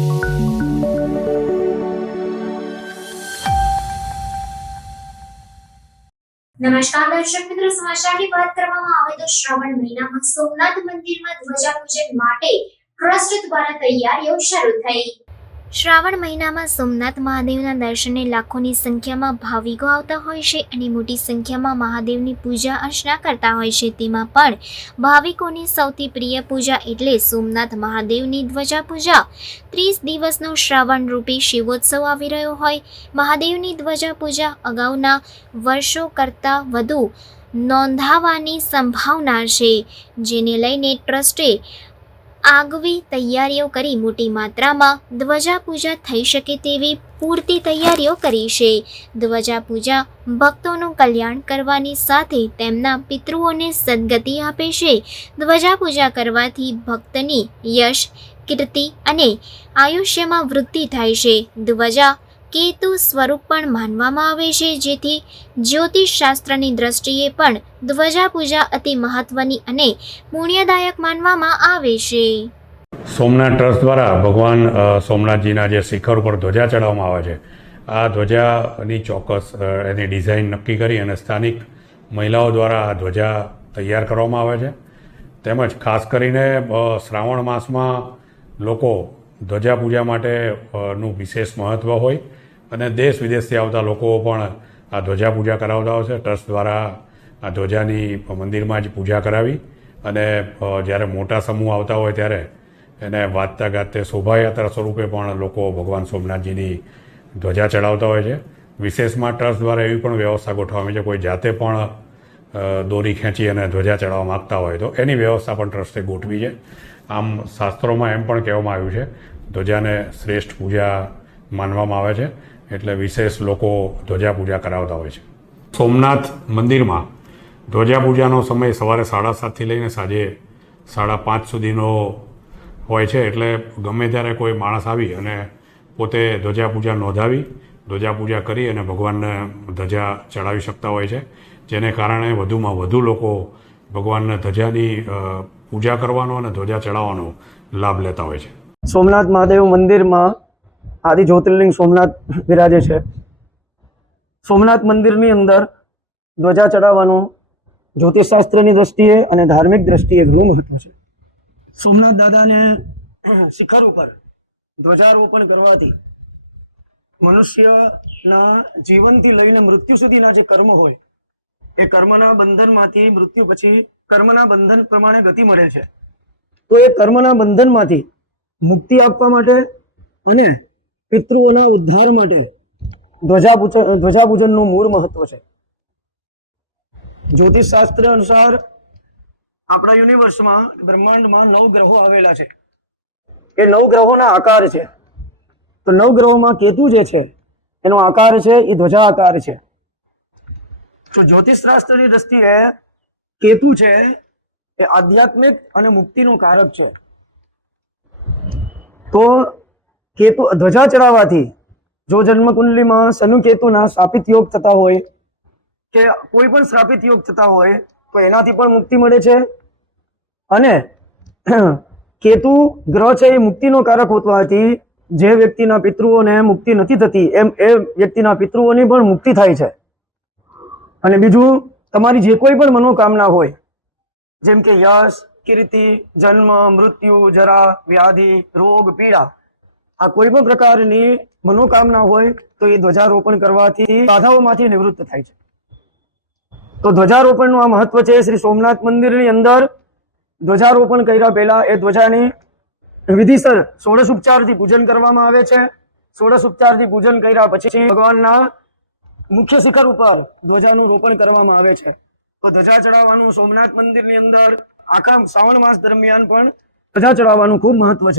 નમસ્કાર દર્શક મિત્રો, સમાચારની વાત કરવામાં આવે તો શ્રાવણ મહિનામાં સોમનાથ મંદિરમાં ધ્વજા પૂજન માટે ટ્રસ્ટ દ્વારા તૈયારીઓ શરૂ થઈ। શ્રાવણ મહિનામાં સોમનાથ મહાદેવના દર્શને લાખોની સંખ્યામાં ભાવિકો આવતા હોય છે અને મોટી સંખ્યામાં મહાદેવની પૂજા અર્ચના કરતા હોય છે। તેમાં પણ ભાવિકોની સૌથી પ્રિય પૂજા એટલે સોમનાથ મહાદેવની ધ્વજા પૂજા। 30 દિવસનો શ્રાવણ રૂપી શિવોત્સવ આવી રહ્યો હોય। મહાદેવની ધ્વજા પૂજા અગાઉના વર્ષો કરતાં વધુ નોંધાવાની સંભાવના છે, જેને લઈને ટ્રસ્ટે આગવી તૈયારીઓ કરી મોટી માત્રામાં ધ્વજા પૂજા થઈ શકે તેવી પૂરતી તૈયારીઓ કરી છે। ધ્વજા પૂજા ભક્તોનું કલ્યાણ કરવાની સાથે તેમના પિતૃઓને સદગતિ આપે છે। ધ્વજા પૂજા કરવાથી ભક્તની યશ, કીર્તિ અને આયુષ્યમાં વૃદ્ધિ થાય છે। ધ્વજા કેતુ સ્વરૂપ પણ માનવામાં આવે છે, જેથી જ્યોતિષ શાસ્ત્રની દ્રષ્ટિએ પણ ધ્વજા પૂજા અતિ મહત્વની અને પુણ્યદાયક માનવામાં આવે છે। સોમનાથ ટ્રસ્ટ દ્વારા ભગવાન સોમનાથજીના જે શિખર ઉપર ધ્વજા ચડાવવામાં આવે છે, આ ધ્વજાની ચોક્કસ એની ડિઝાઇન નક્કી કરી અને સ્થાનિક મહિલાઓ દ્વારા આ ધ્વજા તૈયાર કરવામાં આવે છે। તેમજ ખાસ કરીને શ્રાવણ માસમાં લોકો ધ્વજા પૂજા માટેનું વિશેષ મહત્ત્વ હોય અને દેશ વિદેશથી આવતા લોકો પણ આ ધ્વજા પૂજા કરાવતા હોય છે। ટ્રસ્ટ દ્વારા આ ધ્વજાની મંદિરમાં જ પૂજા કરાવી અને જ્યારે મોટા સમૂહ આવતા હોય ત્યારે એને વાજતા ગાજતે શોભાયાત્રા સ્વરૂપે પણ લોકો ભગવાન સોમનાથજીની ધ્વજા ચડાવતા હોય છે। વિશેષમાં ટ્રસ્ટ દ્વારા એવી પણ વ્યવસ્થા ગોઠવવામાં છે, કોઈ જાતે પણ દોરી ખેંચી અને ધ્વજા ચડાવવા માગતા હોય તો એની વ્યવસ્થા પણ ટ્રસ્ટે ગોઠવી છે। આમ શાસ્ત્રોમાં એમ પણ કહેવામાં આવ્યું છે, ધ્વજાને શ્રેષ્ઠ પૂજા માનવામાં આવે છે, એટલે વિશેષ લોકો ધ્વજા પૂજા કરાવતા હોય છે। સોમનાથ મંદિરમાં ધ્વજા પૂજાનો સમય સવારે 7:30થી લઈને સાંજે 5:30 સુધીનો હોય છે, એટલે ગમે ત્યારે કોઈ માણસ આવી અને પોતે ધ્વજા પૂજા નોંધાવી ધ્વજા પૂજા કરી અને ભગવાનને ધ્વજા ચડાવી શકતા હોય છે, જેને કારણે વધુમાં વધુ લોકો ભગવાનને ધ્વજાની પૂજા કરવાનો અને ધ્વજા ચડાવવાનો લાભ લેતા હોય છે। સોમનાથ મહાદેવ મંદિરમાં આદિ જ્યોતિર્લિંગ સોમનાથ વિરાજે છે। સોમનાથ મંદિરની અંદર ધ્વજા ચડાવવાનું જ્યોતિષશાસ્ત્રની દ્રષ્ટિએ અને ધાર્મિક દ્રષ્ટિએ ઘણું મહત્વ છે। સોમનાથ દાદાને શિખર ઉપર ધ્વજારોપણ કરવાથી મનુષ્યના જીવનથી લઈને મૃત્યુ સુધીના જે કર્મ હોય એ કર્મના બંધનમાંથી મૃત્યુ પછી કર્મના બંધન પ્રમાણે ગતિ મળે છે। તો એ કર્મના બંધનમાંથી મુક્તિ આપવા માટે અને પિતૃઓના ઉદ્ધાર માટે ધ્વજા પૂજનનું મૂળ મહત્વ છે। જ્યોતિષ શાસ્ત્ર અનુસાર આપણા યુનિવર્સમાં બ્રહ્માંડમાં 9 ગ્રહો આવેલા છે। એ 9 ગ્રહોના આકાર છે। તો 9 ગ્રહોમાં કેતુ જે છે એનો આકાર છે એ ધ્વજા આકાર છે। તો જ્યોતિષ શાસ્ત્રની દ્રષ્ટિએ કેતુ છે એ આધ્યાત્મિક અને મુક્તિનું કારક છે। તો કેતુ ધ્વજા ચડાવવાથી જો જન્મકુંડલીમાં શનિ કેતુના શ્રાપિત યોગ થતા હોય કે કોઈ પણ શ્રાપિત યોગ થતા હોય તો એનાથી પણ મુક્તિ મળે છે। અને કેતુ ગ્રહ છે એ મુક્તિનો કારક હોવાથી જે વ્યક્તિના પિતૃઓને મુક્તિ નથી થતી એમ એ વ્યક્તિના પિતૃઓની પણ મુક્તિ થાય છે। અને બીજું, તમારી જે કોઈ પણ મનોકામના હોય, જેમ કે યશ, કીર્તિ, જન્મ, મૃત્યુ, જરા, વ્યાધિ, રોગ, પીડા, આ કોઈ પણ પ્રકારની મનોકામના હોય તો એ ધ્વજારોપણ કરવાથી બાધાઓમાંથી નિવૃત્ત થાય છે। તો ધ્વજારોપણનું આ મહત્વ છે। શ્રી સોમનાથ મંદિરની અંદર ધ્વજારોપણ કર્યા પહેલા એ ધ્વજાની વિધિસર ષોડશોપચારથી પૂજન કરવામાં આવે છે। ષોડશોપચારથી પૂજન કર્યા પછી ભગવાનના મુખ્ય શિખર ઉપર ધ્વજાનું રોપણ કરવામાં આવે છે। તો ધ્વજા ચડાવવાનું સોમનાથ મંદિરની અંદર આખા શ્રાવણ માસ દરમિયાન પણ ધ્વજા ચડાવવાનું ખૂબ મહત્વ છે।